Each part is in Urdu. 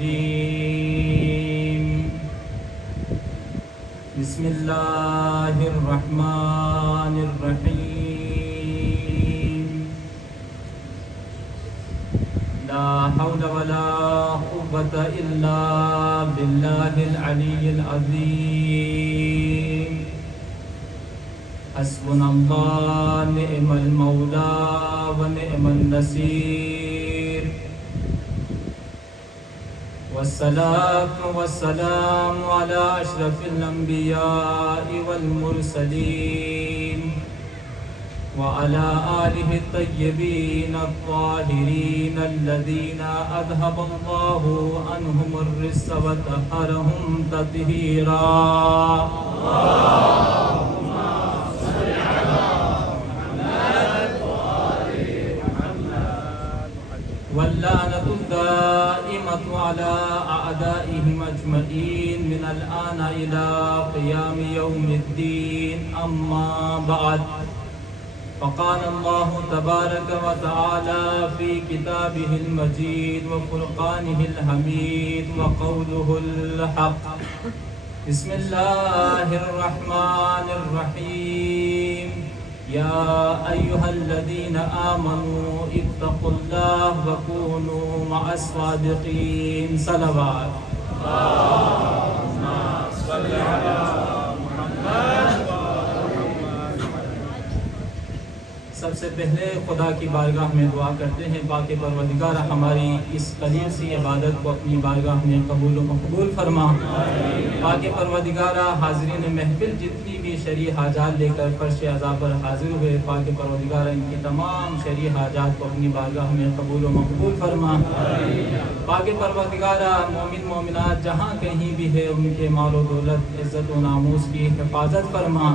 الرجيم بسم الله الرحمن الرحيم لا حول ولا قوة إلا بالله العلي العظيم حسبنا الله نعم المولى ونعم النصير والصلاة والسلام على أشرف الأنبياء والمرسلين وعلى آله الطيبين الطاهرين الذين أذهب الله عنهم الرجس وطهرهم تطهيرا واللعنة الدائمة على أعدائهم أجمعين من الآن إلى قيام يوم الدين أما بعد فقال الله تبارك وتعالى في كتابه المجيد وفرقانه الحميد وقوله الحق بسم الله الرحمن الرحيم يا أيها الذين آمنوا اتقوا الله وكونوا مع الصادقين صلوات اللهم صل على محمد. سب سے پہلے خدا کی بارگاہ میں دعا کرتے ہیں پاک پروردگار ہماری اس قلیل سی عبادت کو اپنی بارگاہ میں قبول و مقبول فرما. پاک پروردگار حاضرین محفل جتنی بھی شرعی حاجات لے کر فرش عزا پر حاضر ہوئے پاک پروردگار ان کی تمام شرعی حاجات کو اپنی بارگاہ میں قبول و مقبول فرما. پاک پروردگار مومن مومنات جہاں کہیں بھی ہے ان کے مال و دولت عزت و ناموس کی حفاظت فرما.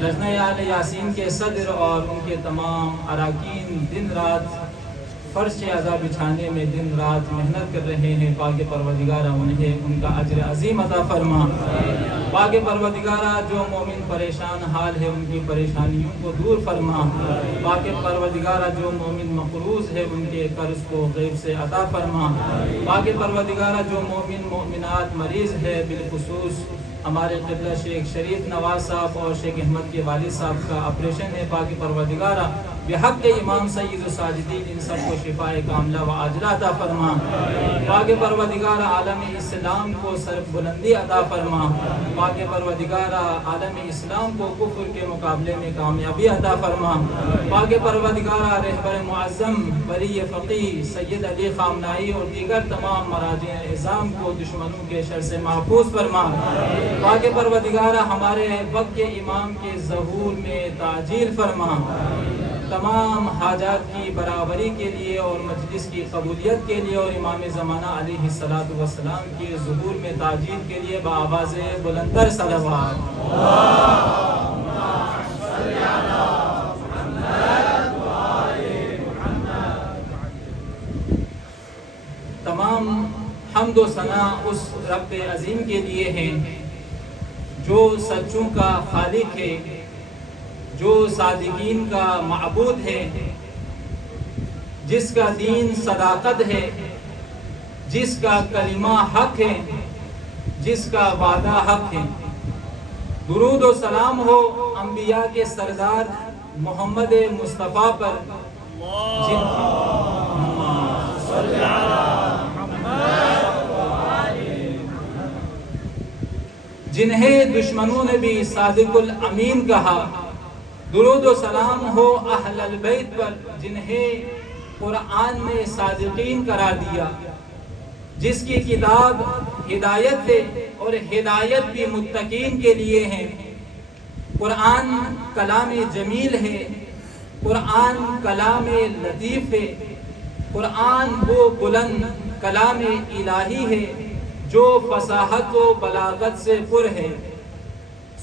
لجنہ آل یاسین کے صدر اور ان کے تمام اراکین دن رات فرش عزا بچھانے میں دن رات محنت کر رہے ہیں. پاک پروردگار انہیں ان کا اجر عظیم عطا فرما. پاک پروردگار جو مومن پریشان حال ہے ان کی پریشانیوں کو دور فرما. پاک پروردگار جو مومن مقروض ہے ان کے قرض کو غیب سے عطا فرما. پاک پروردگار جو مومن مومنات مریض ہے بالخصوص ہمارے قبلہ شیخ شریف نواز صاحب اور شیخ احمد کے والد صاحب کا آپریشن ہے پاک پروردگارہ بحق امام سید الساجدین ان سب کو شفاء کاملہ و عاجلہ عطا فرما. پاک پروردگارہ عالم اسلام کو سر بلندی عطا فرما. پاک پروردگارہ عالم اسلام کو کفر کے مقابلے میں کامیابی عطا فرما. پاک پروردگارہ رہبر معظم ولی فقیہ سید علی خامنائی اور دیگر تمام مراجع اعظام کو دشمنوں کے شر سے محفوظ فرما. پاک پروردگارہ ہمارے وقت کے امام کے ظہور میں تعجیل فرما. تمام حاجات کی برابری کے لیے اور مجلس کی قبولیت کے لیے اور امام زمانہ علیہ الصلوۃ والسلام کے ظہور میں تعجیل کے لیے بآواز بلندر صلوات. اللہم صل علی محمد وآل محمد. تمام حمد و ثنا اس رب عظیم کے لیے ہیں جو سچوں کا خالق ہے، جو صادقین کا معبود ہے، جس کا دین صداقت ہے، جس کا کلمہ حق ہے، جس کا وعدہ حق ہے. درود و سلام ہو انبیاء کے سردار محمد مصطفیٰ پر جنہیں دشمنوں نے بھی صادق الامین کہا. درود و سلام ہو اہل البیت پر جنہیں قرآن نے صادقین قرار دیا، جس کی کتاب ہدایت ہے اور ہدایت بھی متقین کے لیے ہے. قرآن کلام جمیل ہے، قرآن کلام لطیف ہے، قرآن وہ بلند کلام الہی ہے جو فصاحت و بلاغت سے پر ہے.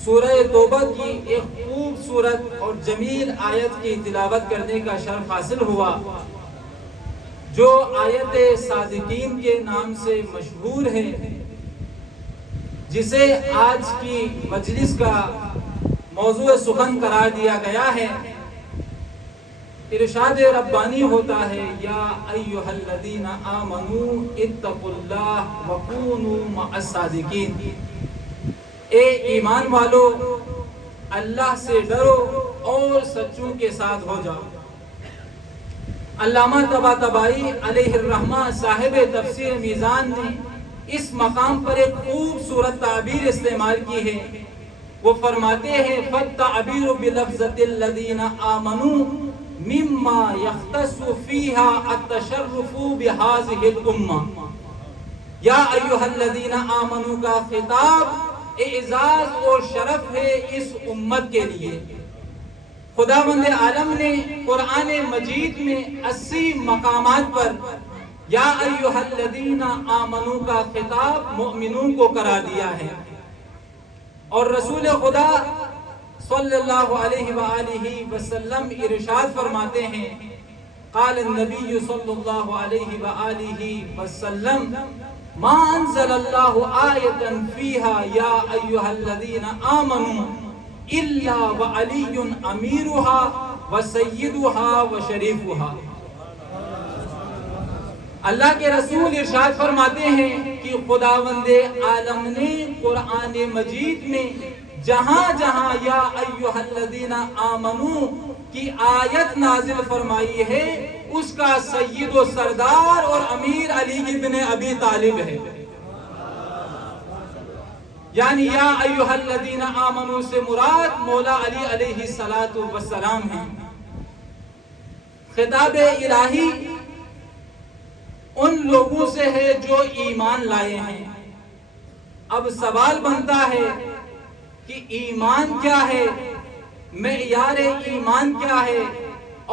سورہ توبہ کی ایک خوبصورت اور جمیل آیت کی تلاوت کرنے کا شرف حاصل ہوا جو آیت صادقین کے نام سے مشہور ہے، جسے آج کی مجلس کا موضوع سخن قرار دیا گیا ہے. ارشاد ربانی ہوتا ہے یا ایھا الذین آمنوا اتقوا اللہ وکونوا مع الصادقین، اے ایمان والو اللہ سے ڈرو اور سچوں کے ساتھ ہو جاؤ۔ علامہ طباطبائی علیہ الرحمہ صاحب تفسیر میزان نے اس مقام پر ایک خوبصورت تعبیر استعمال کی ہے۔ وہ فرماتے ہیں فالتعبیر بلفظۃ الذین آمنوا مما یختص فیہا التشرف بہذہ الامہ، یا ایھا الذین آمنوا کا خطاب اعزاز اور شرف ہے اس امت کے لیے۔ خداوند عالم نے قرآن مجید میں 80 مقامات پر یا ایھا الذین آمنوا کا خطاب مؤمنوں کو قرار دیا ہے، اور رسول خدا صلی اللہ علیہ وآلہ وسلم ارشاد فرماتے ہیں قال النبی صلی اللہ علیہ وآلہ وسلم ما انزل اللہ آیتا فیہا یا ایھا الذین آمنوا الا وعلی امیرھا وسیدھا وشریفھا۔ اللہ کے رسول ارشاد فرماتے ہیں کہ خداوند عالم نے قرآن مجید میں جہاں جہاں یا ایھا الذین آمنوا کی آیت نازل فرمائی ہے اس کا سید و سردار اور امیر علی ابن ابی طالب ہے۔ یعنی یا ایھا الذین آمنوا سے مراد مولا علی علیہ السلام ہیں۔ خطاب الہی ان لوگوں سے ہے جو ایمان لائے ہیں۔ اب سوال بنتا ہے کہ ایمان کیا ہے، معیار ایمان کیا ہے،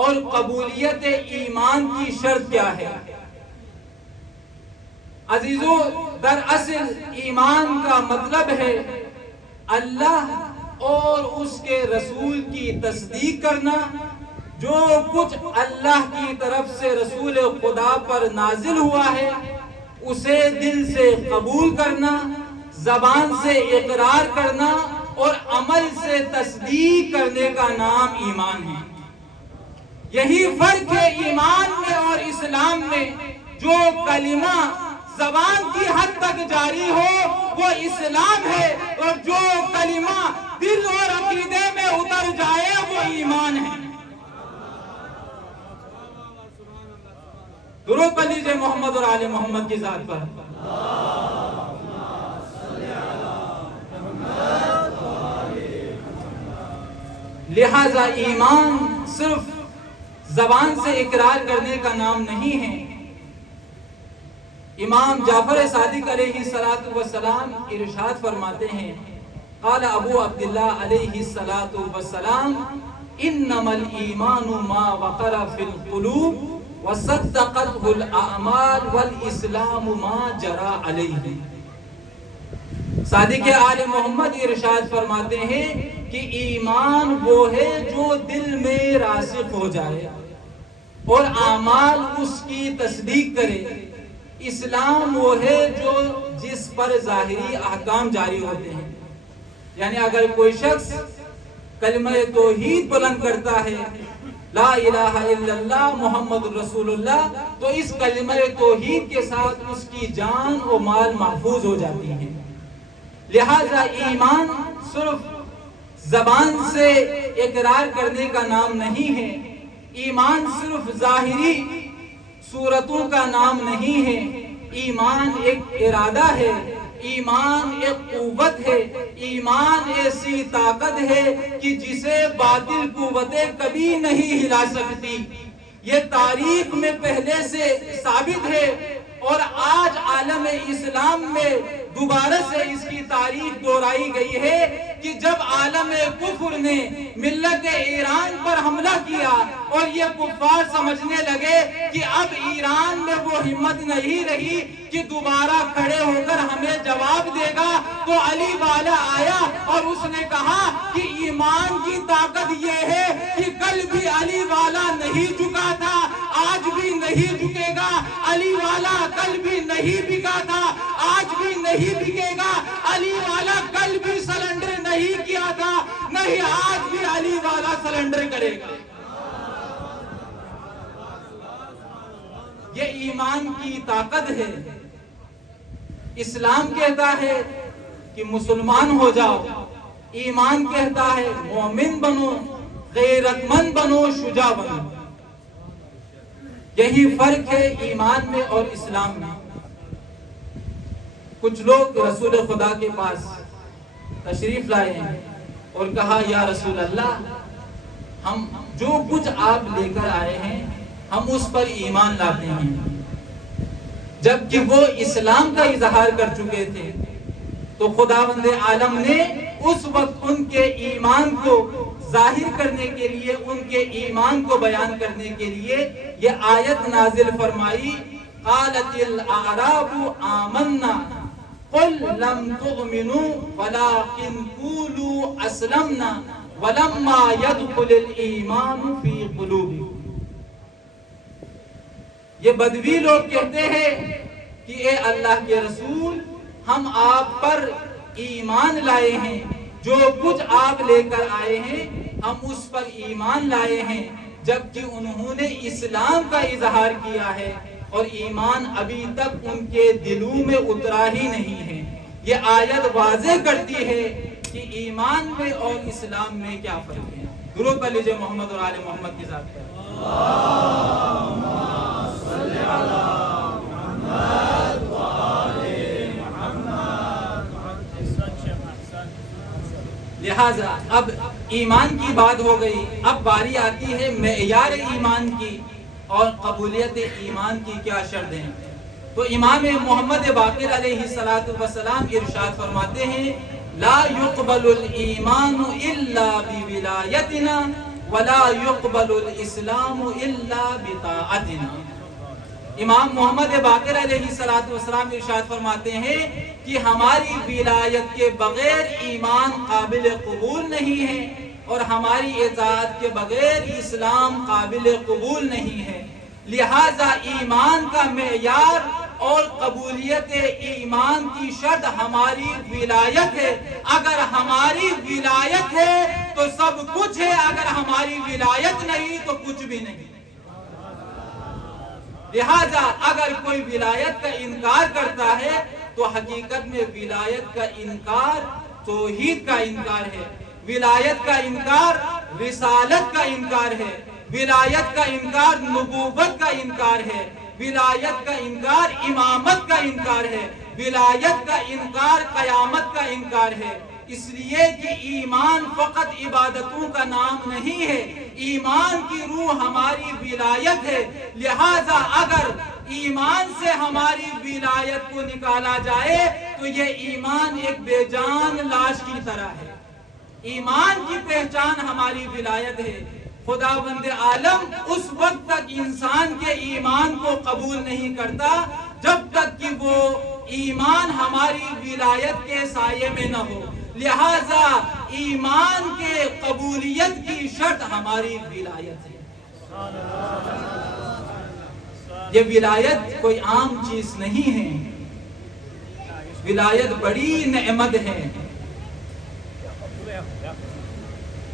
اور قبولیت ایمان کی شرط کیا ہے؟ عزیزو، دراصل ایمان کا مطلب ہے اللہ اور اس کے رسول کی تصدیق کرنا، جو کچھ اللہ کی طرف سے رسول خدا پر نازل ہوا ہے اسے دل سے قبول کرنا، زبان سے اقرار کرنا اور عمل سے تصدیق کرنے کا نام ایمان ہے۔ یہی فرق ہے ایمان میں اور اسلام میں۔ جو کلمہ زبان کی حد تک جاری ہو وہ اسلام ہے، اور جو کلمہ دل اور عقیدے میں اتر جائے وہ ایمان ہے۔ درود پڑھ لیجئے محمد اور آل محمد کی ذات پر۔ لہذا ایمان صرف زبان سے اقرار کرنے کا نام نہیں ہے۔ امام جعفر صادق علیہ السلام ارشاد فرماتے ہیں قال ابو عبداللہ علیہ السلام انما الایمان ما وقر فی القلوب وصدقته الاعمال والاسلام ما جرى علیہ۔ صادق آل محمد ارشاد فرماتے ہیں کہ ایمان وہ ہے جو دل میں راسخ ہو جائے اور اعمال اس کی تصدیق کرے۔ اسلام وہ ہے جو جس پر ظاہری احکام جاری ہوتے ہیں۔ یعنی اگر کوئی شخص کلمہ توحید بلند کرتا ہے لا الہ الا اللہ محمد رسول اللہ، تو اس کلمہ توحید کے ساتھ اس کی جان و مال محفوظ ہو جاتی ہے۔ لہذا ایمان صرف زبان سے اقرار کرنے کا نام نہیں ہے، ایمان صرف ظاہری صورتوں کا نام نہیں ہے، ایمان ایک ارادہ ہے، ایمان ایک قوت ہے، ایمان ایسی طاقت ہے کہ جسے باطل قوتیں کبھی نہیں ہلا سکتی۔ یہ تاریخ میں پہلے سے ثابت ہے، اور آج عالم اسلام میں دوبارہ سے اس کی تاریخ دہرائی گئی ہے کہ جب عالم کفر نے ملت ایران پر حملہ کیا اور یہ کفار سمجھنے لگے کہ اب ایران میں وہ ہمت نہیں رہی کہ دوبارہ کھڑے ہو کر ہمیں جواب دے گا، تو علی والا آیا اور اس نے کہا کہ ایمان کی طاقت یہ ہے کہ کل بھی علی والا نہیں جھکا تھا، آج بھی نہیں جھکے گا، علی والا کل بھی نہیں بکا تھا، آج بھی نہیں بکے گا، علی والا کل بھی سرنڈر نہیں کیا تھا، نہیں آج بھی علی والا سرنڈر کرے گا۔ یہ ایمان کی طاقت ہے۔ اسلام کہتا ہے کہ مسلمان ہو جاؤ، ایمان کہتا ہے مومن بنو، غیرت مند بنو، شجاع بنو۔ یہی فرق ہے ایمان میں اور اسلام میں۔ کچھ لوگ رسول خدا کے پاس تشریف لائے ہیں اور کہا یا رسول اللہ، ہم جو کچھ آپ لے کر آئے ہیں ہم اس پر ایمان لاتے ہیں۔ جبکہ وہ اسلام کا اظہار کر چکے تھے تو خداوند عالم نے اس وقت ان کے ایمان کو ظاہر کرنے کے لیے، ان کے ایمان کو بیان کرنے کے لیے یہ آیت نازل فرمائی، قالت الاعراب آمنا قل لم تؤمنوا ولكن قولوا اسلمنا ولما يدخل الایمان فی قلوبکم۔ یہ بدوی لوگ کہتے ہیں کہ اے اللہ کے رسول، ہم آپ پر ایمان لائے ہیں، جو کچھ آپ لے کر آئے ہیں ہم اس پر ایمان لائے ہیں، جبکہ انہوں نے اسلام کا اظہار کیا ہے اور ایمان ابھی تک ان کے دلوں میں اترا ہی نہیں ہے۔ یہ آیت واضح کرتی ہے کہ ایمان میں اور اسلام میں کیا فرق ہے۔ درود پڑھ لیجئے محمد اور آل محمد کی ذات پر۔ لہذا اب ایمان کی بات ہو گئی، اب باری آتی ہے معیار ایمان کی اور قبولیت ایمان کی کیا شرط ہیں۔ تو امام محمد باقر علیہ السلام ارشاد فرماتے ہیں، لا يقبل الایمان الا بولایتنا ولا يقبل الاسلام الا بطاعتنا۔ امام محمد باقر علیہ السلام ارشاد فرماتے ہیں کہ ہماری ولایت کے بغیر ایمان قابل قبول نہیں ہے اور ہماری اطاعت کے بغیر اسلام قابل قبول نہیں ہے۔ لہذا ایمان کا معیار اور قبولیت ایمان کی شرط ہماری ولایت ہے۔ اگر ہماری ولایت ہے تو سب کچھ ہے، اگر ہماری ولایت نہیں تو کچھ بھی نہیں۔ لہذا اگر کوئی ولایت کا انکار کرتا ہے تو حقیقت میں ولایت کا انکار توحید کا انکار ہے، ولایت کا انکار رسالت کا انکار ہے، ولایت کا انکار نبوت کا انکار ہے، ولایت کا انکار امامت کا انکار ہے، ولایت کا انکار قیامت کا انکار ہے۔ اس لیے کہ ایمان فقط عبادتوں کا نام نہیں ہے، ایمان کی روح ہماری ولایت ہے۔ لہذا اگر ایمان سے ہماری ولایت کو نکالا جائے تو یہ ایمان ایک بے جان لاش کی طرح ہے۔ ایمان کی پہچان ہماری ولایت ہے۔ خداوند عالم اس وقت تک انسان کے ایمان کو قبول نہیں کرتا جب تک کہ وہ ایمان ہماری ولایت کے سائے میں نہ ہو۔ لہذا ایمان کے قبولیت کی شرط ہماری ولایت ہے۔ یہ ولایت کوئی عام چیز نہیں ہے، ولایت بڑی نعمت ہے۔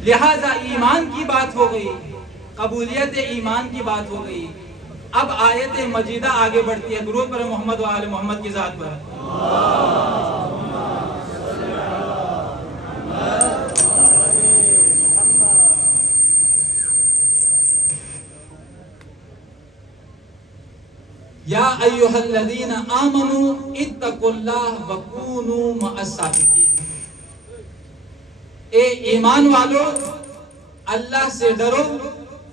لہذا ایمان کی بات ہو گئی، قبولیت ایمان کی بات ہو گئی۔ اب آیت مجیدہ آگے بڑھتی ہے، درود پر محمد و آل محمد کی ذات پر۔ یا ایھا الذین آمنوا اتقوا اللہ وکونوا مع الصادقین۔ اے ایمان والو، اللہ سے ڈرو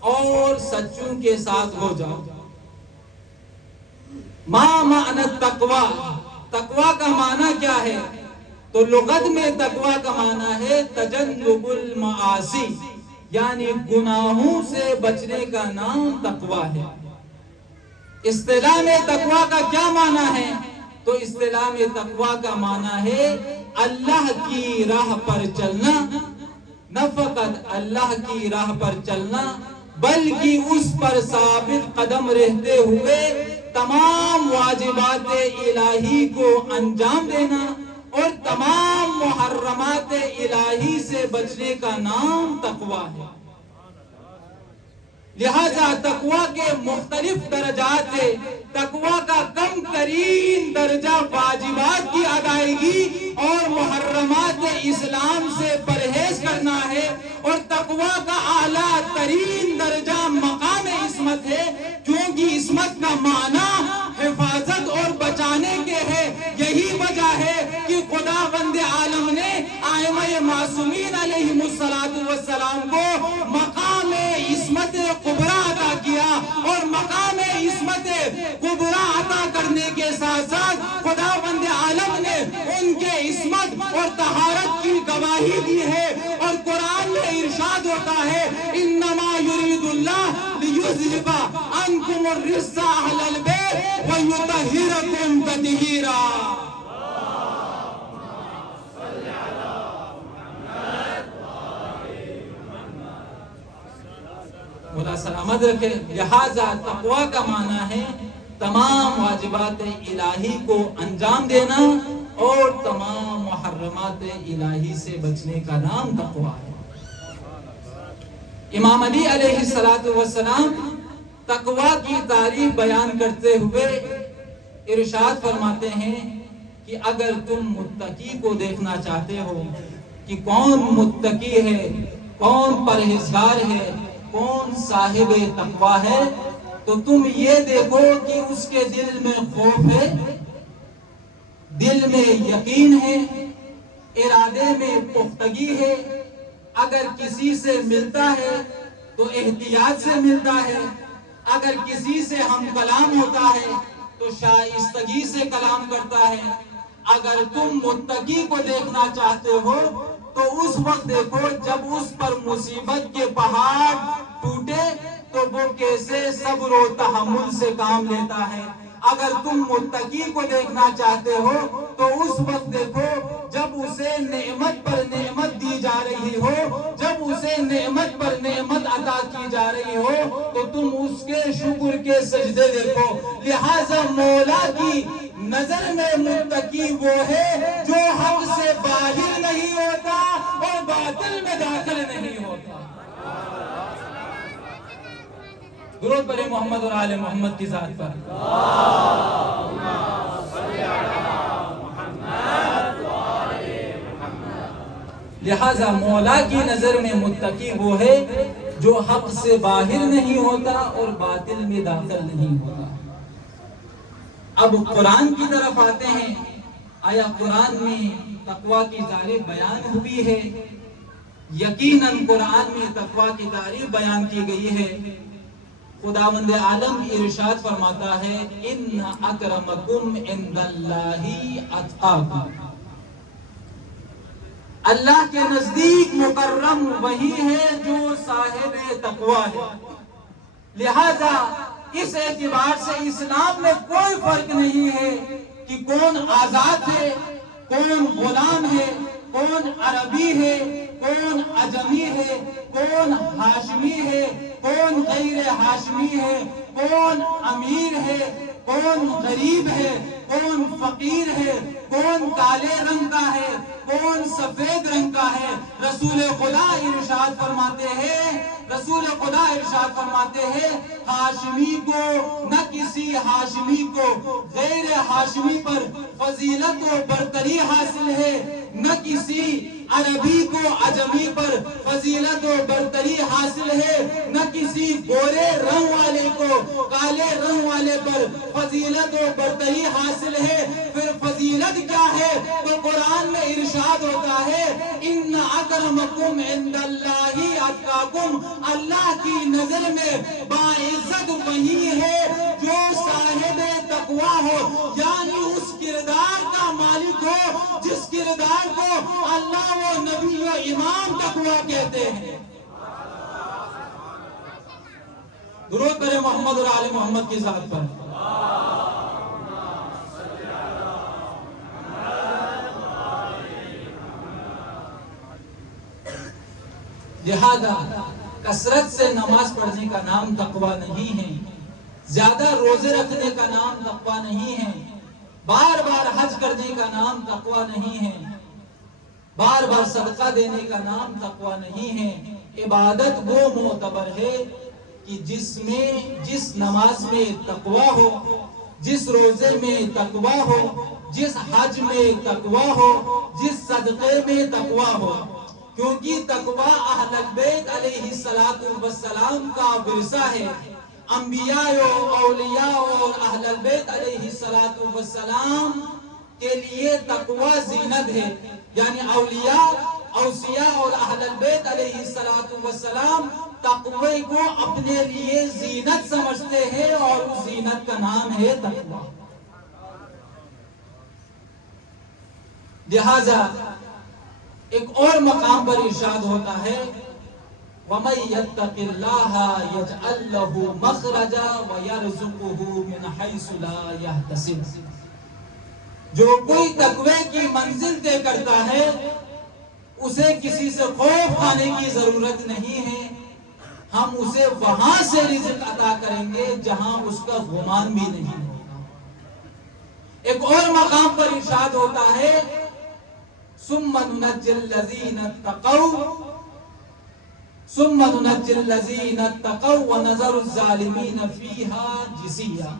اور سچوں کے ساتھ ہو جاؤ۔ ما معنی التقوی، تقوی کا معنی کیا ہے؟ تو لغت میں تقوی کا معنی ہے تجنب المعاصی، یعنی گناہوں سے بچنے کا نام تقوی ہے۔ اصطلاح میں تقوی کا کیا معنی ہے؟ تو اصطلاح میں تقوی کا معنی ہے اللہ کی راہ پر چلنا، نہ فقط اللہ کی راہ پر چلنا بلکہ اس پر ثابت قدم رہتے ہوئے تمام واجبات الہی کو انجام دینا اور تمام محرمات الہی سے بچنے کا نام تقوی ہے۔ لہذا تقوی کے مختلف درجات ہیں۔ تقوی کا کم ترین درجہ واجبات کی ادائیگی اور محرمات اسلام سے پرہیز کرنا ہے، اور تقوی کا اعلیٰ ترین درجہ مقام عصمت ہے، کیونکہ عصمت کا معنی حفاظت اور بچانے کے ہے۔ یہی وجہ ہے کہ خداوند عالم نے ائمہ معصومین علیہم السلام کو مقام عصمت کبریٰ عطا کیا، اور مقام عصمت کبریٰ عطا کرنے کے ساتھ ساتھ خداوند عالم نے ان کے عصمت اور طہارت کی گواہی دی ہے، اور قرآن میں ارشاد ہوتا ہے انما یرید اللہ لیذھب عنکم الرجس اہل البیت ویطہرکم تطہیرا۔ خدا سلامت رکھے۔ لہذا تقوی کا معنی ہے تمام واجبات الہی کو انجام دینا، اور تمام محرمات الہی سے بچنے کا نام تقوی ہے۔ امام علی علیہ السلام تقوی کی تعریف بیان کرتے ہوئے ارشاد فرماتے ہیں کہ اگر تم متقی کو دیکھنا چاہتے ہو کہ کون متقی ہے، کون پرہیزگار ہے، کون صاحب تقوی ہے، تو تم یہ دیکھو کہ اس کے دل میں خوف ہے، دل میں یقین ہے، ارادے میں پختگی ہے، اگر کسی سے ملتا ہے تو احتیاط سے ملتا ہے، اگر کسی سے ہم کلام ہوتا ہے تو شائستگی سے کلام کرتا ہے۔ اگر تم متقی کو دیکھنا چاہتے ہو تو اس وقت دیکھو جب اس پر مصیبت کے پہاڑ ٹوٹے تو وہ کیسے صبر و تحمل سے کام لیتا ہے۔ اگر تم متقی کو دیکھنا چاہتے ہو تو اس وقت دیکھو جب اسے نعمت پر نعمت دی جا رہی ہو، جب اسے نعمت پر نعمت عطا کی جا رہی ہو تو تم اس کے شکر کے سجدے دیکھو۔ لہذا مولا کی نظر میں متقی وہ ہے جو حق سے باہر نہیں ہوتا اور باطل میں داخل نہیں ہوتا۔ درود پڑھیں محمد اور آل محمد کی ذات پر۔ لہذا مولا کی نظر میں متقی وہ ہے جو حق سے باہر نہیں ہوتا اور باطل میں داخل نہیں ہوتا۔ اب قرآن کی طرف آتے ہیں۔ آیا قرآن میں تقوی کی تعریف بیان ہوئی ہے؟ یقیناً قرآن میں تقوی کی تعریف بیان کی گئی ہے۔ خداوند عالم ارشاد فرماتا ہے ان اکرمکم عند اللہ اتقاکم، اللہ کے نزدیک مکرم وہی ہے جو صاحب تقوی ہے۔ لہذا اس اعتبار سے اسلام میں کوئی فرق نہیں ہے کہ کون آزاد ہے، کون غلام ہے، کون عربی ہے، کون عجمی ہے، کون ہاشمی ہے، کون غیر ہاشمی ہے، کون امیر ہے، کون غریب ہے، کون فقیر ہے، کون کالے رنگ کا ہے، کون سفید رنگ کا ہے۔ رسول خدا ارشاد فرماتے ہیں ہاشمی کو نہ کسی ہاشمی کو غیر ہاشمی پر فضیلت و برتری حاصل ہے، نہ کسی عربی کو عجمی پر فضیلت و برتری حاصل ہے، نہ کسی گورے رنگ والے کو کالے رنگ والے پر فضیلت و برتری حاصل ہے۔ پھر فضیلت کیا ہے؟ تو قرآن میں ارشاد ہوتا ہے ان اکرمکم عند اللہ اتقاکم، اللہ کی نظر میں باعزت وہی ہے جو صاحب تقوی ہو، یعنی اس کردار کا مالک ہو جس کردار کو اللہ و نبی و امام تقوی کہتے ہیں۔ درود پڑھیں محمد اور آل محمد کی ذات پر۔ لہذا کثرت سے نماز پڑھنے کا نام تقوی نہیں ہے، زیادہ روزے رکھنے کا نام تقوی نہیں ہے، بار بار حج کرنے کا نام تقوی نہیں ہے، بار بار صدقہ دینے کا نام تقوی نہیں ہے۔ عبادت وہ معتبر ہے کہ جس نماز میں تقوی ہو، جس روزے میں تقوی ہو، جس حج میں تقوی ہو، جس صدقے میں تقوی ہو، کیونکہ تقوی اہل بیت علیہ السلام کا ورثہ ہے۔ انبیاء و اولیاء اور اہل بیت علیہ السلام کے لیے تقوی زینت ہے، یعنی اوصیاء اور اہل بیت علیہ السلام تقوی کو اپنے لیے زینت سمجھتے ہیں، اور اس زینت کا نام ہے تقوی۔ لہذا ایک اور مقام پر ارشاد ہوتا ہے وَمَن يَتَّقِ اللَّهَ يَجْعَل لَّهُ مَخْرَجًا وَيَرْزُقْهُ مِنْ حَيْثُ لَا يَحْتَسِبُ۔ جو کوئی تقوی کی منزل طے کرتا ہے اسے کسی سے خوف کھانے کی ضرورت نہیں ہے، ہم اسے وہاں سے رزق عطا کریں گے جہاں اس کا گمان بھی نہیں ہوگا۔ ایک اور مقام پر ارشاد ہوتا ہے ثُمَّ نُنَجِّي الَّذِينَ اتَّقَوْا وَنَذَرُ الظَّالِمِينَ فِيهَا جِثِيًّا۔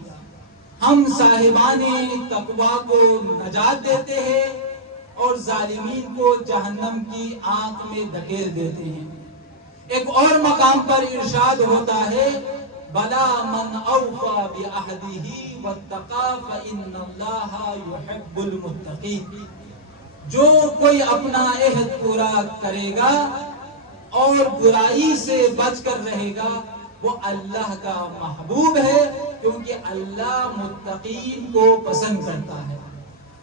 ہم صاحبان تقوی کو نجات دیتے ہیں اور ظالمین کو جہنم کی آنکھ میں دھکیل دیتے ہیں۔ ایک اور مقام پر ارشاد ہوتا ہے بَلَا مَنْ أَوْفَى بِعَهْدِهِ وَاتَّقَىٰ فَإِنَّ اللَّهَ يُحِبُّ الْمُتَّقِينَ۔ جو کوئی اپنا عہد پورا کرے گا اور برائی سے بچ کر رہے گا وہ اللہ کا محبوب ہے، کیونکہ اللہ متقین کو پسند کرتا ہے۔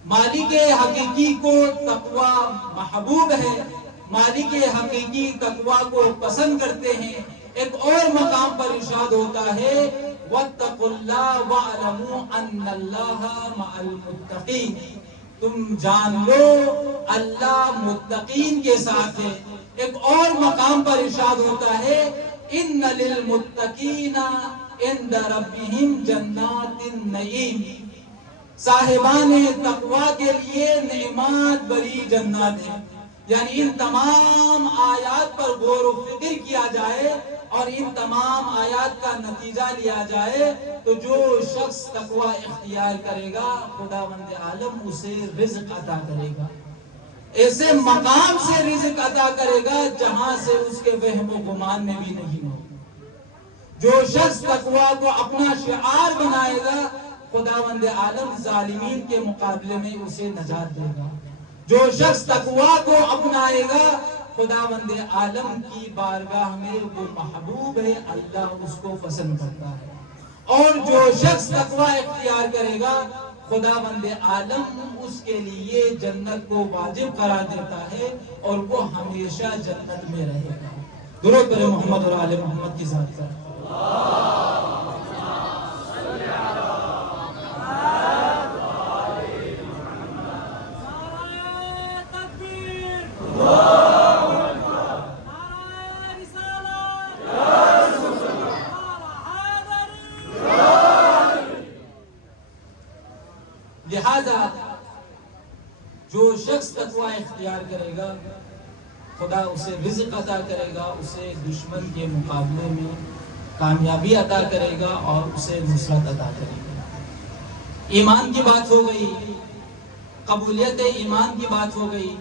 مالک حقیقی کو تقوی محبوب ہے، مالک حقیقی تقوی کو پسند کرتے ہیں۔ ایک اور مقام پر ارشاد ہوتا ہے وَاتَّقُوا اللَّهَ وَاعْلَمُوا أَنَّ اللَّهَ مَعَ الْمُتَّقِينَ۔ تم جان لو اللہ متقین کے ساتھ ہے۔ ایک اور مقام پر ارشاد ہوتا ہے اِنَّ لِلْمُتَّقِينَ عِندَ رَبِّهِمْ جَنَّاتِ النَّعِيمِ۔ صاحبان تقوی کے لیے نعمات بری جنات ہیں۔ یعنی ان تمام آیات پر غور و فکر کیا جائے اور ان تمام آیات کا نتیجہ لیا جائے تو جو شخص تقوی اختیار کرے گا خداوند عالم اسے رزق عطا کرے گا، ایسے مقام سے رزق عطا کرے گا جہاں سے اس کے وہم و گمان میں بھی نہیں ہو۔ جو شخص تقوی کو اپنا شعار بنائے گا خداوند عالم ظالمین کے مقابلے میں اسے نجات دے گا۔ جو شخص تقوی کو اپنائے گا خداوند عالم کی بارگاہ میں وہ محبوب ہے، اللہ اس کو پسند کرتا ہے۔ اور جو شخص تقوی اختیار کرے گا خداوند عالم اس کے لیے جنت کو واجب قرار دیتا ہے اور وہ ہمیشہ جنت میں رہے گا۔ درود پر محمد اور آل محمد کی ذات پر۔ لہذا جو شخص تقوی اختیار کرے گا خدا اسے رزق عطا کرے گا، اسے دشمن کے مقابلے میں کامیابی عطا کرے گا اور اسے نصرت عطا کرے گا۔ ایمان کی بات ہو گئی، قبولیت ایمان کی بات ہو گئی،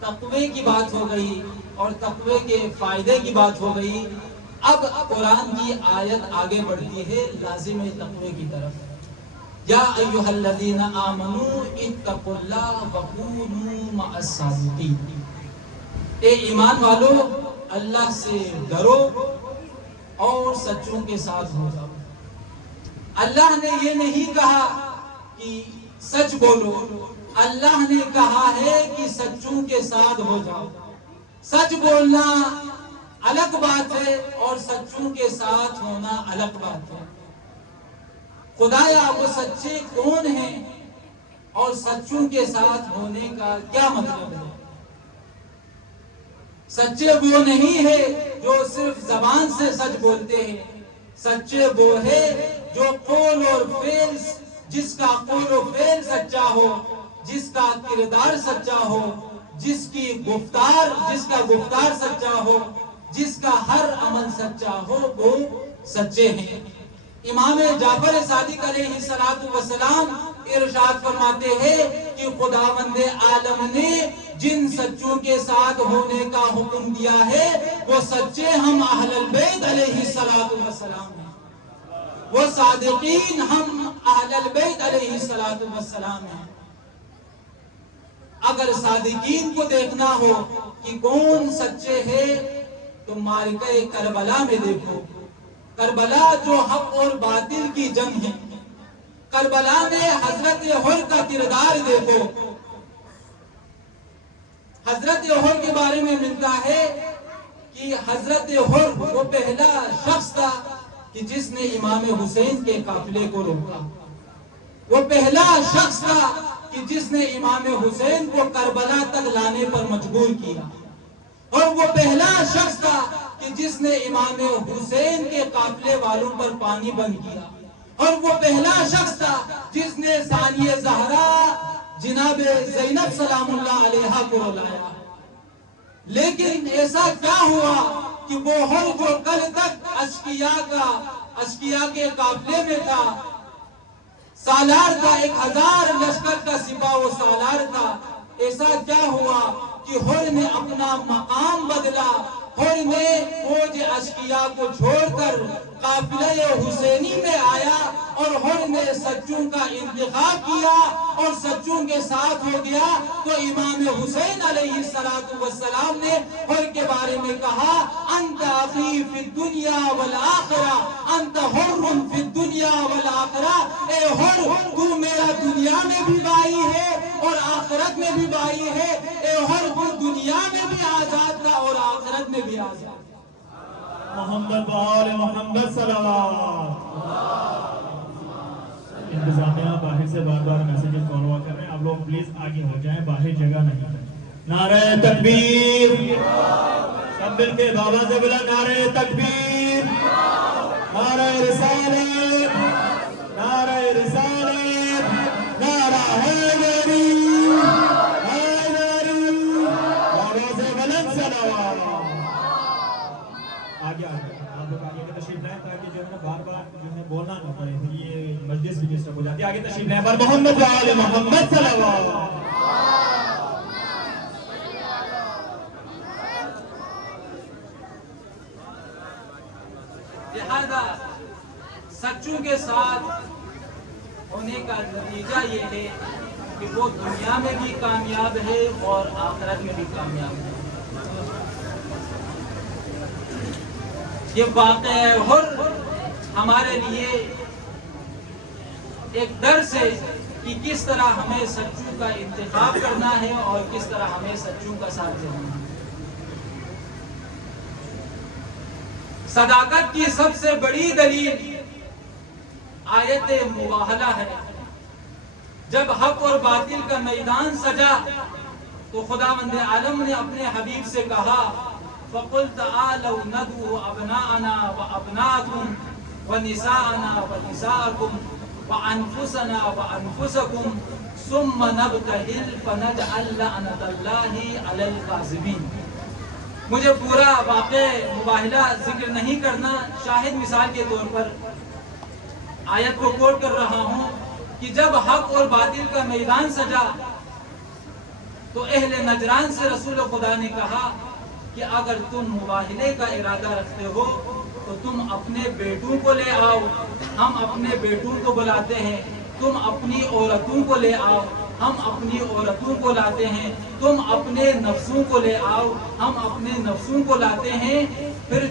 تقوی کی بات ہو گئی اور تقوی کے فائدے کی بات ہو گئی۔ اب قرآن کی آیت آگے بڑھتی ہے لازم تقوی کی طرف۔ یا ایھا الذین آمنوا اتقوا اللہ وکونوا مع الصادقین۔ اے ایمان والو اللہ سے ڈرو اور سچوں کے ساتھ ہو جاؤ۔ اللہ نے یہ نہیں کہا کہ سچ بولو، اللہ نے کہا ہے کہ سچوں کے ساتھ ہو جاؤ۔ سچ بولنا الگ بات ہے اور سچوں کے ساتھ ہونا الگ بات ہے۔ خدایا وہ سچے کون ہیں اور سچوں کے ساتھ ہونے کا کیا مطلب ہے؟ سچے وہ نہیں ہے جو صرف زبان سے سچ بولتے ہیں، سچے وہ ہے جو قول اور فعل، جس کا قول و فعل سچا ہو، جس کا کردار سچا ہو، جس کا گفتار سچا ہو، جس کا ہر عمل سچا ہو، وہ سچے ہیں۔ امام جعفر صادق علیہ السلام ارشاد فرماتے ہیں کہ خداوند عالم نے جن سچوں کے ساتھ ہونے کا حکم دیا ہے وہ سچے ہم اہل البیت علیہ السلام ہیں، وہ صادقین ہم اہل البیت علیہ السلام ہیں۔ اگر صادقین کو دیکھنا ہو کہ کون سچے ہیں تو معرکہ کربلا میں دیکھو۔ کربلا جو حق اور باطل کی جنگ ہے، کربلا میں حضرت حر کا کردار دیکھو۔ حضرت حر کے بارے میں ملتا ہے کہ حضرت حر وہ پہلا شخص تھا کہ جس نے امام حسین کے قافلے کو روکا، وہ پہلا شخص تھا کہ جس نے امام حسین کو کربلا تک لانے پر مجبور کیا، اور وہ پہلا شخص تھا کہ جس نے امام حسین کے قافلے والوں پر پانی بند کیا، اور وہ پہلا شخص تھا جس نے ثانیہ زہرا جناب زینب سلام اللہ علیہا کو رلایا۔ لیکن ایسا کیا ہوا کہ وہ ہر جو کل تک اشقیاء کے قافلے میں تھا، سالار کا 1000 لشکر کا سپاہ وہ سالار تھا، ایسا کیا ہوا کہ ہر نے اپنا مقام بدلا، ہر نے فوج اشقیاء کو چھوڑ کر قافلہ حسینی میں آیا، اور ہر نے سچوں کا انتخاب کیا اور سچوں کے ساتھ ہو گیا۔ تو امام حسین علیہ السلام نے ہر کے بارے میں کہا انت اخی فی الدنیا والآخرہ، انت حر فی الدنیا والآخرہ، اے ہر تو میرا دنیا میں بھی بھائی ہے اور آخرت میں بھی بھائی ہے، اے ہر تو دنیا میں بھی آزاد تھا اور آخرت میں بھی آزاد۔ محمد وآل محمد صلوات۔ انتظامیہ باہر سے بار بار میسیجز فارورڈ کر رہے ہیں، آپ لوگ پلیز آگے ہو جائیں، باہر جگہ نہیں ہے۔ نعرہ تکبیر، سب مل کے بابا سے بلا نعرہ تکبیر، نعرہ رسالت، نعرہ رسالت، نعرہ حیدری، حیدری، بابا سے بلند صلوات۔ آگے آپ لوگ آگے تشریف لائیں تاکہ جو ہے نا بار بار جو ہے بولنا نہ پڑے، یہ مجلس بھی ڈسٹرب ہو جاتی ہے۔ آگے تشریف لائیں پر محمد وآل محمد صلوات۔ لہذا سچوں کے ساتھ ہونے کا نتیجہ یہ ہے کہ وہ دنیا میں بھی کامیاب ہے اور آخرت میں بھی کامیاب ہے۔ یہ واقعہ حر ہمارے لیے ایک درس ہے کہ کس طرح ہمیں سچوں کا انتخاب کرنا ہے اور کس طرح ہمیں سچوں کا ساتھ دینا ہے۔ صداقت کی سب سے بڑی دلیل آیت مباہلہ ہے۔ جب حق اور باطل کا میدان سجا تو خداوند عالم نے اپنے حبیب سے کہا فَقُلْ تَعَالَوْا نَدْعُوا أَبْنَاءَنَا وَأَبْنَاءَكُمْ وَنِسَاءَنَا وَنِسَاءَكُمْ وَأَنفُسَنَا وَأَنفُسَكُمْ ثُمَّ نَبْتَهِلْ فَنَجْعَلْ لَعْنَةَ اللَّهِ عَلَى الْكَاذِبِينَ۔ مجھے پورا واقع مباہلہ ذکر نہیں کرنا، شاہد مثال کے طور پر آیت کو کوٹ کر رہا ہوں کہ جب حق اور باطل کا میدان سجا تو اہل نجران سے رسول خدا نے کہا کہ اگر تم مباہلے کا ارادہ رکھتے ہو تو تم اپنے بیٹوں کو لے آؤ، ہم اپنے بیٹوں کو بلاتے ہیں، تم اپنی عورتوں کو لے آؤ، ہم اپنی عورتوں کو لاتے ہیں، تم اپنے نفسوں کو لے آؤ، ہم اپنے نفسوں کو لاتے ہیں، پھر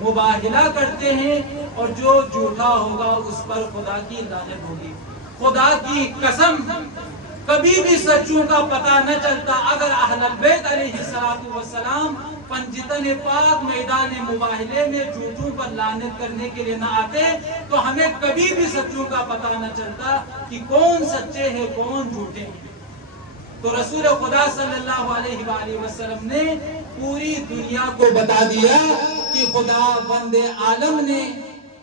مباہلہ کرتے ہیں اور جو جھوٹا ہوگا اس پر خدا کی لعنت ہوگی۔ خدا کی قسم کبھی بھی سچوں کا پتہ نہ چلتا اگر اہل البیت علیہ السلام پنجتن پاک میدان مباہلے میں جھوٹوں پر لعنت کرنے کے لیے نہ آتے تو ہمیں کبھی بھی سچوں کا پتہ نہ چلتا کہ کون سچے ہیں کون جھوٹے ہیں۔ تو رسول خدا صلی اللہ علیہ وآلہ وسلم نے پوری دنیا کو بتا دیا کہ خدا بند عالم نے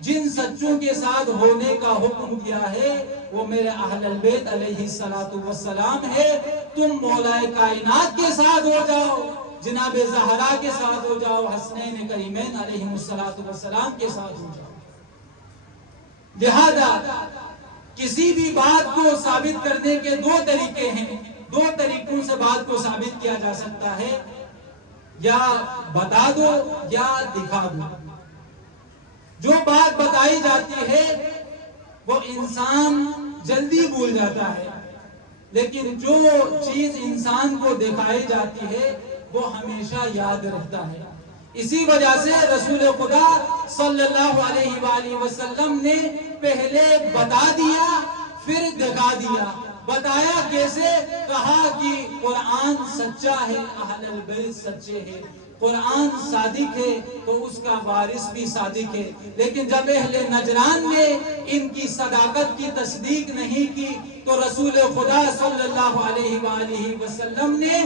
جن سچوں کے ساتھ ہونے کا حکم کیا ہے وہ میرے اہل البیت علیہ السلام ہے۔ تم مولا کائنات کے ساتھ ہو جاؤ، جناب زہرا کے ساتھ ہو جاؤ، حسنین کریمین علیہ السلام کے ساتھ ہو جاؤ۔ لہذا کسی بھی بات کو ثابت کرنے کے دو طریقے ہیں، دو طریقوں سے بات کو ثابت کیا جا سکتا ہے، یا بتا دو یا دکھا دو۔ جو بات بتائی جاتی ہے وہ انسان جلدی بھول جاتا ہے، لیکن جو چیز انسان کو دکھائی جاتی ہے وہ ہمیشہ یاد رکھتا ہے۔ اسی وجہ سے رسول خدا صلی اللہ علیہ وآلہ وسلم نے پہلے بتا دیا پھر دکھا دیا۔ بتایا کیسے؟ کہا کہ قرآن سچا ہے، اہل البیت سچے ہیں، قرآن صادق ہے تو اس کا وارث بھی صادق ہے۔ لیکن جب اہل نجران نے ان کی صداقت کی تصدیق نہیں کی تو رسول خدا صلی اللہ علیہ وآلہ وسلم نے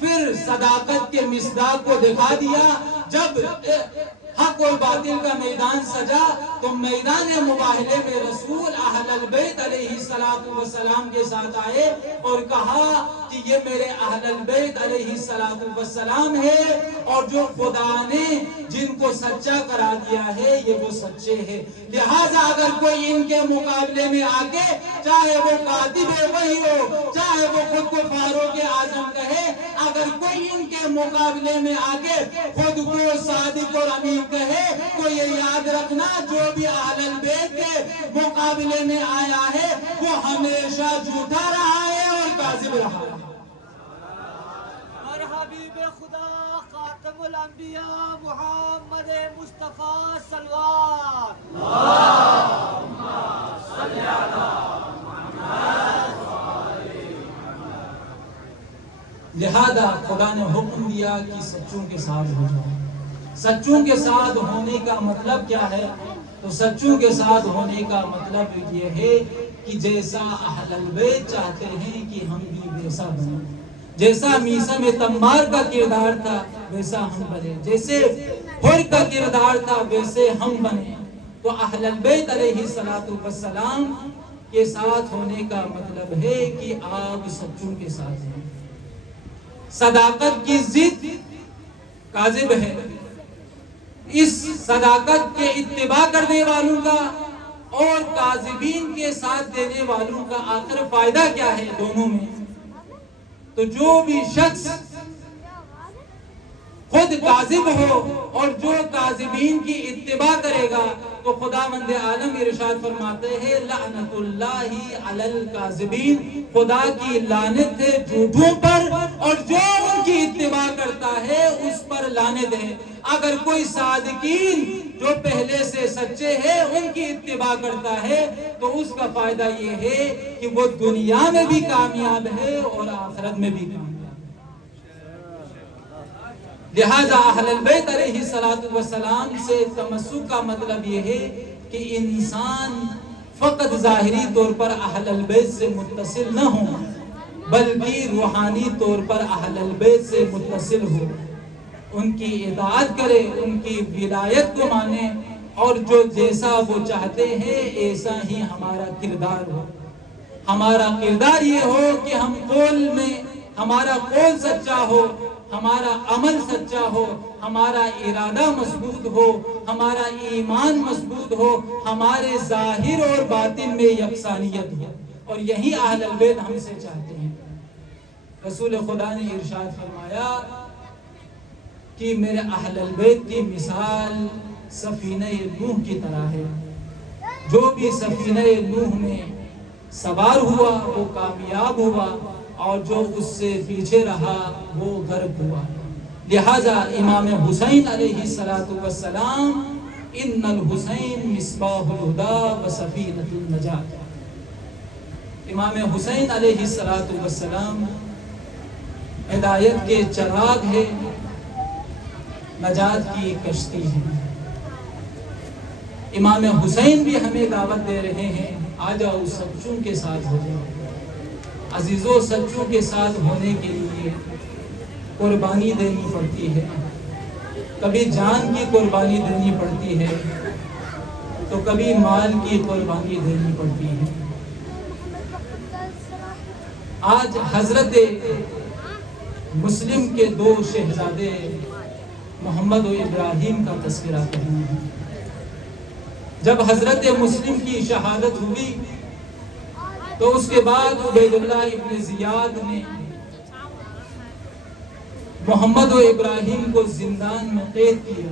پھر صداقت کے مصداق کو دکھا دیا۔ جب حق اور باطل کا میدان سجا تو میدان مباہلے میں رسول اہل البیت علیہ السلام کے ساتھ آئے اور کہا کہ یہ میرے اہل البیت علیہ السلام ہے، اور جو خدا نے جن کو سچا قرار دیا ہے یہ وہ سچے ہیں۔ لہٰذا اگر کوئی ان کے مقابلے میں آگے، چاہے وہ کاتب وحی ہو، چاہے وہ خود کو فاروق اعظم کہے، اگر کوئی ان کے مقابلے میں آگے خود کو صادق اور امین کہے تو یہ یاد رکھنا جو بھی اہل البیت کے مقابلے میں آیا ہے وہ ہمیشہ جھوٹا رہا ہے اور کاذب رہا ہے۔ اور حبیب خدا خاتم الانبیاء محمد مصطفیٰ صلوات اللہم صلی علی محمد۔ لہذا خدا نے حکم دیا کہ سچوں کے ساتھ ہو جاؤ۔ سچوں کے ساتھ ہونے کا مطلب کیا ہے؟ تو سچوں کے ساتھ ہونے کا مطلب یہ ہے کہ جیسا اہل البیت چاہتے ہیں کہ ہم بھی ویسا بنیں، جیسا میثا میں تمار کا کردار تھا ویسا ہم بنے، جیسے حر کا کردار تھا ویسے ہم بنے۔ تو اہل البیت علیہ السلام کے ساتھ ہونے کا مطلب ہے کہ آپ سچوں کے ساتھ ہیں۔ صداقت کی ضد کاذب ہے، اس صداقت کے اتباع کرنے والوں کا اور کاذبین کے ساتھ دینے والوں کا آخر فائدہ کیا ہے دونوں میں؟ تو جو بھی شخص خود کاذب ہو اور جو کاذبین کی اتباع کرے گا تو خداوند عالم ارشاد فرماتے ہیں لعنت اللہ علی الکاذبین، خدا کی لعنت ہے جھوٹوں پر اور جو ان کی اتباع کرتا ہے اس پر لعنت ہے۔ اگر کوئی صادقین جو پہلے سے سچے ہیں ان کی اتباع کرتا ہے تو اس کا فائدہ یہ ہے کہ وہ دنیا میں بھی کامیاب ہے اور آخرت میں بھی کامیاب ہے۔ لہذا اہل البیت علیہ السلام سے تمسک کا مطلب یہ ہے کہ انسان فقط ظاہری طور پر اہل البیت سے متصل نہ ہو بلکہ روحانی طور پر اہل البیت سے متصل ہو، ان کی اطاعت کرے، ان کی ولایت کو مانے اور جو جیسا وہ چاہتے ہیں ایسا ہی ہمارا کردار ہو۔ ہمارا کردار یہ ہو کہ ہم قول میں ہمارا قول سچا ہو، ہمارا عمل سچا ہو، ہمارا ارادہ مضبوط ہو، ہمارا ایمان مضبوط ہو، ہمارے ظاہر اور باطن میں یکسانیت ہو، اور یہی اہل البیت ہم سے چاہتے ہیں۔ رسول خدا نے ارشاد فرمایا کہ میرے اہل البیت کی مثال سفینہ نوح کی طرح ہے، جو بھی سفینہ نوح میں سوار ہوا وہ کامیاب ہوا اور جو اس سے پیچھے رہا وہ غرق ہوا۔ لہذا امام حسین علیہ السلام ان الحسین مصباح الہدی و سفینۃ النجات، امام حسین علیہ السلام ہدایت کے چراغ ہے، نجات کی کشتی ہے۔ امام حسین بھی ہمیں دعوت دے رہے ہیں، آ جاؤ سچوں کے ساتھ ہو جاؤ۔ عزیزوں، سچوں کے ساتھ ہونے کے لیے قربانی دینی پڑتی ہے، کبھی جان کی قربانی دینی پڑتی ہے تو کبھی مال کی قربانی دینی پڑتی ہے۔ آج حضرت مسلم کے دو شہزادے محمد و ابراہیم کا تذکرہ کرنا ہے۔ جب حضرت مسلم کی شہادت ہوئی تو اس کے بعد عبید اللہ ابن زیاد نے محمد و ابراہیم کو زندان میں قید کیا۔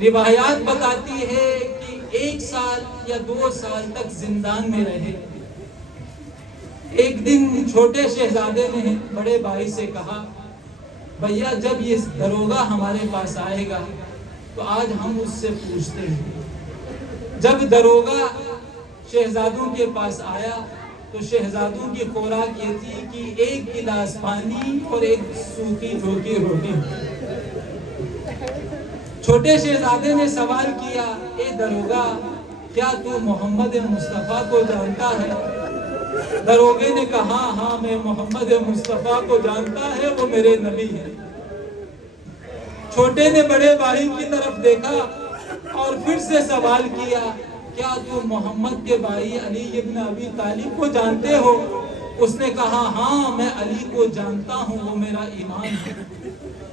روایات بتاتی ہے کہ 1 سال یا 2 سال تک زندان میں رہے۔ ایک دن چھوٹے شہزادے نے بڑے بھائی سے کہا، بھیا جب یہ دروگا ہمارے پاس آئے گا تو آج ہم اس سے پوچھتے ہیں۔ جب دروگا شہزادوں کے پاس آیا تو شہزادوں کی خوراک یہ تھی کہ 1 گلاس پانی اور 1 سوکھی جھوکی روٹی۔ چھوٹے شہزادے نے سوال کیا، اے دروگا کیا تو محمد مصطفیٰ کو جانتا ہے؟ دروگے نے کہا، ہاں میں محمد مصطفیٰ کو جانتا ہے، وہ میرے نبی ہے۔ چھوٹے نے بڑے بھائی کی طرف دیکھا اور پھر سے سوال کیا، کیا تو محمد کے بھائی علی ابن ابی طالب کو جانتے ہو؟ اس نے کہا، ہاں میں علی کو جانتا ہوں، وہ میرا امام ہے۔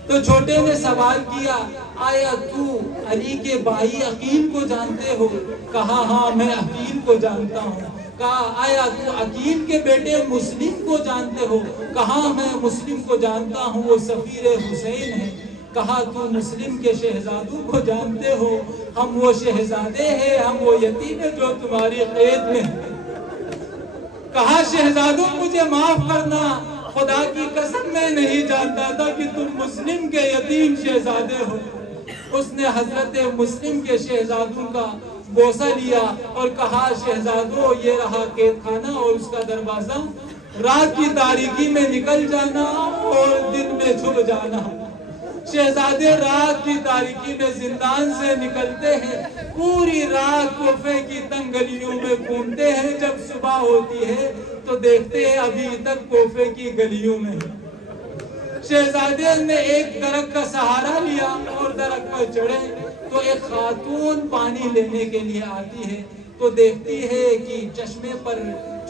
تو چھوٹے نے سوال کیا، آیا تو علی کے بھائی عقیل کو جانتے ہو؟ کہا، ہاں میں عقیل کو جانتا ہوں۔ کہا، آیا تو عقیل کے بیٹے مسلم کو جانتے ہو؟ کہا، میں مسلم کو جانتا ہوں، وہ سفیر حسین ہے۔ کہا، تو مسلم کے شہزادوں کو جانتے ہو؟ ہم وہ شہزادے ہیں، ہم وہ یتیم ہیں جو تمہاری قید میں ہیں۔ کہا، شہزادوں مجھے معاف کرنا، خدا کی قسم میں نہیں جانتا تھا کہ تم مسلم کے یتیم شہزادے ہو۔ اس نے حضرت مسلم کے شہزادوں کا بوسہ لیا اور کہا، شہزادوں یہ رہا قید خانہ اور اس کا دروازہ، رات کی تاریکی میں نکل جانا اور دن میں چھپ جانا۔ شہزادے رات کی تاریکی میں زندان سے نکلتے ہیں، پوری رات کوفے کی تنگ گلیوں میں گھومتے ہیں، جب صبح ہوتی ہے تو دیکھتے ہیں ابھی تک کوفے کی گلیوں میں۔ شہزادے نے ایک درخت کا سہارا لیا اور درخت پر چڑھے تو ایک خاتون پانی لینے کے لیے آتی ہے تو دیکھتی ہے کہ چشمے پر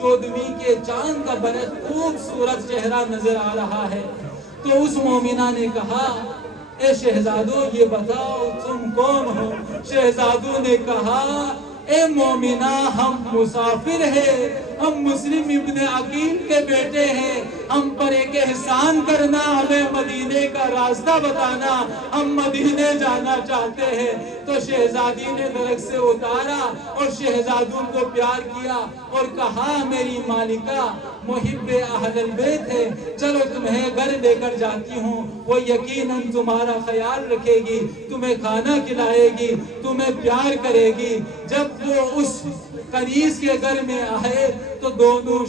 14ویں کے چاند کا بنا خوبصورت چہرہ نظر آ رہا ہے۔ تو اس مومنہ نے کہا، اے شہزادوں یہ بتاؤ تم کون ہو؟ شہزادوں نے کہا، اے مومنہ ہم مسافر ہیں، ہم مسلم ابن عقیل کے بیٹے ہیں، ہم پر ایک احسان کرنا، ہمیں مدینے کا راستہ بتانا، ہم مدینے جانا چاہتے ہیں۔ تو شہزادی نے درخت سے اتارا اور شہزادوں کو پیار کیا اور کہا، میری مالکہ محب اہل البیت ہے، چلو تمہیں گھر لے کر جاتی ہوں، وہ یقیناً تمہارا خیال رکھے گی، تمہیں کھانا کھلائے گی، تمہیں پیار کرے گی۔ جب وہ اس کنیز کے گھر میں آئے تو دونوں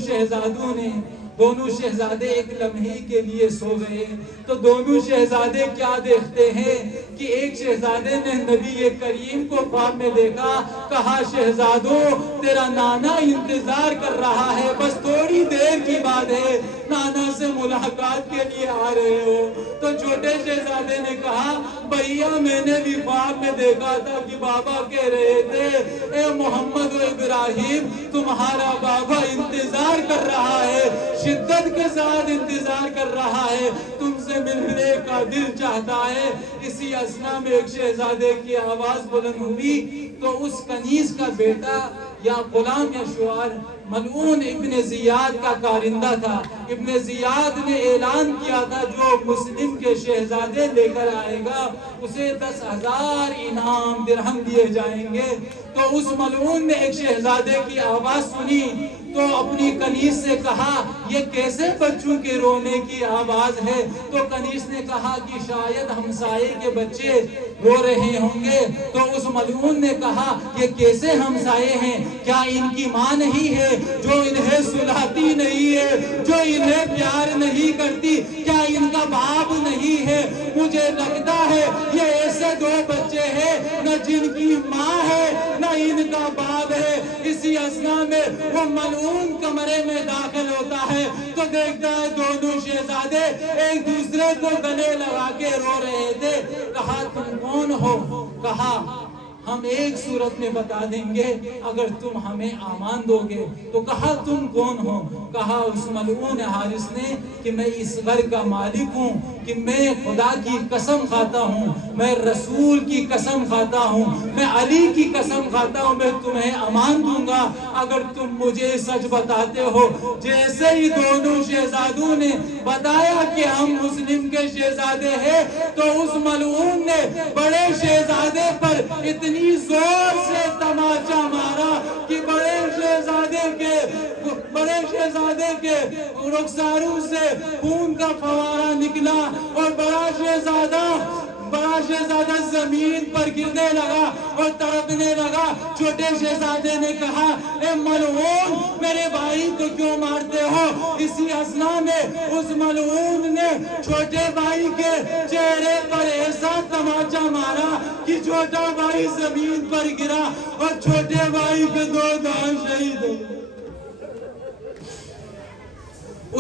شہزادے ایک لمحے کے لیے سو گئے۔ تو دونوں شہزادے کیا دیکھتے ہیں کہ ایک شہزادے نے نبی کریم کو خواب میں دیکھا، کہا، شہزادوں تیرا نانا انتظار کر رہا ہے، بس تھوڑی دیر کی بات ہے، نانا سے ملاقات کے لیے آ رہے ہو۔ تو چھوٹے شہزادے نے کہا، بھیا میں نے بھی خواب میں دیکھا تھا کہ بابا کہہ رہے تھے، اے محمد و ابراہیم تمہارا بابا انتظار کر رہا ہے، شدت کے ساتھ انتظار کر رہا ہے، تم سے ملنے کا دل چاہتا ہے۔ اسی اثنا میں ایک شہزادے کی آواز بلند ہوئی تو اس کنیز کا بیٹا یا غلام یا شوہر ملعون ابن زیاد کا کارندہ تھا۔ ابن زیاد نے اعلان کیا تھا، جو مسلم کے شہزادے لے کر آئے گا اسے 10,000 انعام درہم دیے جائیں گے۔ تو اس ملعون نے ایک شہزادے کی آواز سنی تو اپنی کنیز سے کہا، یہ کیسے بچوں کے رونے کی آواز ہے؟ تو کنیز نے کہا کہ شاید ہمسائے کے بچے رو رہے ہوں گے۔ تو اس ملعون نے کہا، یہ کیسے ہمسائے ہیں؟ کیا ان کی ماں نہیں ہے جو انہیں سلاتی نہیں ہے، جو انہیں پیار نہیں کرتی؟ کیا ان کا باپ نہیں ہے؟ مجھے لگتا ہے یہ ایسے 2 بچے ہیں، نہ جن کی ماں ہے نہ ان کا باپ ہے۔ اسی اثنا میں وہ ملعون کمرے میں داخل ہوتا ہے تو دیکھتا ہے دونوں شہزادے ایک دوسرے کو گلے لگا کے رو رہے تھے۔ کہا، تم کون ہو؟ کہا، ہم ایک صورت میں بتا دیں گے اگر تم ہمیں امان دو گے۔ تو کہا تم کون ہو؟ کہا اس ملعون حارث نے کہ میں اس گھر کا مالک ہوں، کہ میں خدا کی قسم کھاتا ہوں، میں رسول کی قسم کھاتا ہوں، میں علی کی قسم کھاتا ہوں، میں تمہیں امان دوں گا اگر تم مجھے سچ بتاتے ہو۔ جیسے ہی دونوں شہزادوں نے بتایا کہ ہم مسلم کے شہزادے ہیں، تو اس ملعون نے بڑے شہزادے پر اتنی زور سے تماچا مارا کہ بڑے شہزادے کے رخساروں سے خون کا فوارہ نکلا اور بڑا شہزادہ زمین پر گرنے لگا اور تڑپنے لگا۔ چھوٹے شہزادے نے کہا اے ملعون میرے بھائی کو کیوں مارتے ہو؟ اسی اثنا میں اس ملعون نے چھوٹے بھائی کے چہرے پر ایسا تماچا مارا کہ چھوٹا بھائی زمین پر گرا اور چھوٹے بھائی کے 2 دانت شہید ہو گئے۔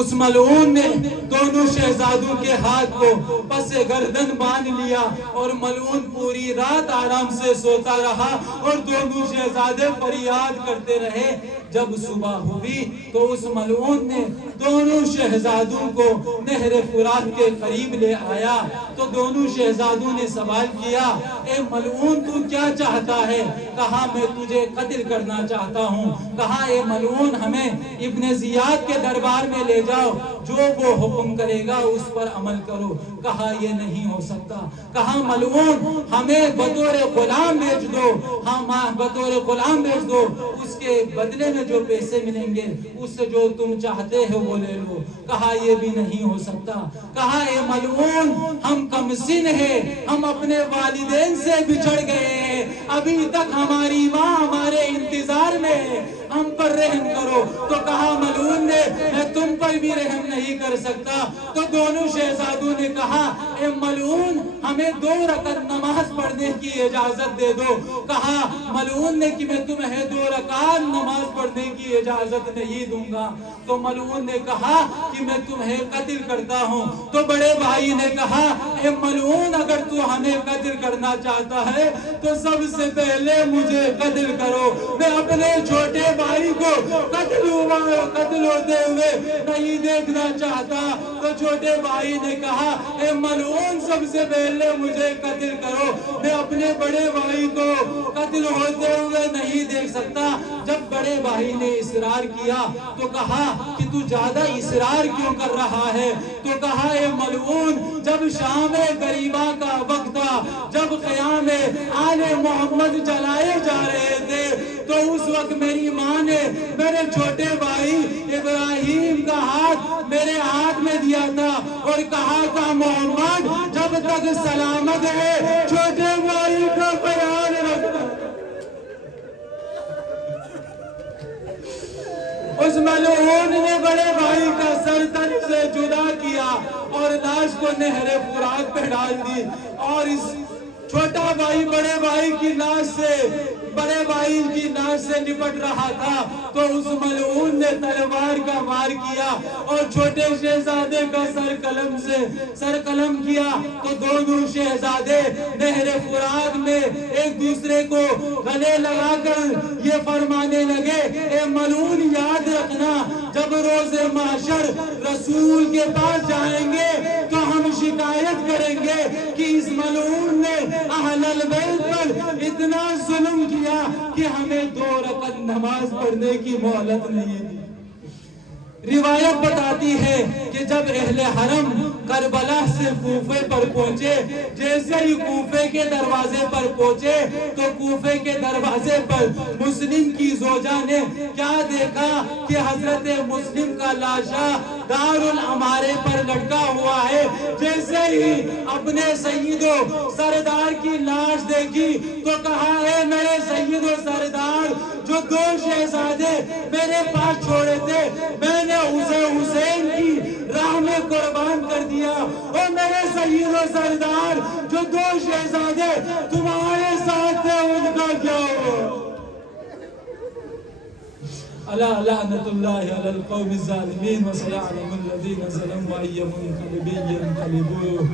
اس ملعون نے دونوں شہزادوں کے ہاتھ کو پس گردن باندھ لیا اور ملعون پوری رات آرام سے سوتا رہا اور دونوں شہزادے فریاد کرتے رہے۔ جب صبح ہوئی تو اس ملعون نے دونوں شہزادوں کو نہر فرات کے قریب لے آیا تو دونوں شہزادوں نے سوال کیا اے ملعون تو کیا چاہتا ہے؟ کہا میں تجھے قتل کرنا چاہتا ہوں۔ کہا اے ملعون ہمیں ابن زیاد کے دربار میں لے جاؤ، جو وہ حکم کرے گا اس پر عمل کرو۔ کہا یہ نہیں ہو سکتا۔ کہا ملعون ہمیں بطور غلام بھیج دو، بطور غلام بھیج دو، اس کے بدلے میں جو پیسے ملیں گے اس سے جو تم چاہتے ہو وہ لے لو۔ کہا یہ بھی نہیں ہو سکتا۔ کہا اے ملعون ہم کم سن ہیں، ہم اپنے والدین سے بچھڑ گئے ہیں، ابھی تک ہماری ماں ہمارے انتظار میں ہے، ہم پر رحم کرو۔ تو کہا ملعون نے میں تم پر بھی رحم نہیں کر سکتا۔ تو دونوں شہزادوں نے کہا اے ملعون ہمیں 2 رکعت نماز پڑھنے کی اجازت دے دو۔ کہا ملعون نے کہ میں تمہیں 2 رکعت نماز پڑھنے کی اجازت نہیں دوں گا۔ تو ملعون نے کہا کہ میں تمہیں قتل کرتا ہوں۔ تو بڑے بھائی نے کہا اے ملعون اگر تو ہمیں قتل کرنا چاہتا ہے تو سب سے پہلے مجھے قتل کرو، میں اپنے چھوٹے بھائی کو قتل ہوتے ہوئے نہیں دیکھنا چاہتا۔ تو چھوٹے بھائی نے کہا اے ملعون سب سے پہلے مجھے قتل کرو، میں اپنے بڑے بھائی کو قتل ہوتے ہوئے نہیں دیکھ سکتا۔ جب بڑے بھائی نے اصرار کیا تو کہا کہ تو زیادہ اصرار کیوں کر رہا ہے؟ تو کہا اے ملعون جب شام غریبہ کا وقت تھا، جب قیام آل محمد جلائے جا رہے تھے، تو اس وقت میری ماں نے میرے چھوٹے بھائی ابراہیم کا ہاتھ میرے ہاتھ میں دیا تھا اور کہا تھا محمد جب تک سلامت ہے چھوٹے بھائی کا خیال رکھنا۔ اس ملعون نے بڑے بھائی کا سر تن سے جدا کیا اور لاش کو نہر فرات پہ ڈال دی، اور اس چھوٹا بھائی بڑے بھائی کی لاش سے نپٹ رہا تھا تو اس ملعون نے تلوار کا وار کیا اور چھوٹے شہزادے کا سر قلم کیا۔ تو دونوں شہزادے نہر فرات میں ایک دوسرے کو گلے لگا کر یہ فرمانے لگے اے ملعون یاد رکھنا جب روز محشر رسول کے پاس جائیں گے تو ہم شکایت کریں گے کہ اس ملعون نے اہل البیت پر اتنا ظلم کیا کہ ہمیں 2 رکعت نماز پڑھنے کی مہلت نہیں دی۔ روایت بتاتی ہے کہ جب اہل حرم کربلا سے کوفے پر پہنچے، جیسے ہی کوفے کے دروازے پر پہنچے تو کوفے کے دروازے پر مسلم کی زوجہ نے کیا دیکھا کہ حضرت مسلم کا لاشا دار العمارے پر لٹکا ہوا ہے۔ جیسے ہی اپنے سید و سردار کی لاش دیکھی تو کہا اے میرے سید و سردار، جو 2 شہزادے میرے پاس چھوڑے تھے میں نے اسے حسین کی راہ میں قربان کر دیا، اور میرے سید و سردار جو 2 شہزادے تمہارے ساتھ تھے ان کا کیا ہوا؟ الا لعنت اللہ علی القوم الظالمین وسيعلم الذین ظلموا أي منقلب ينقلبون۔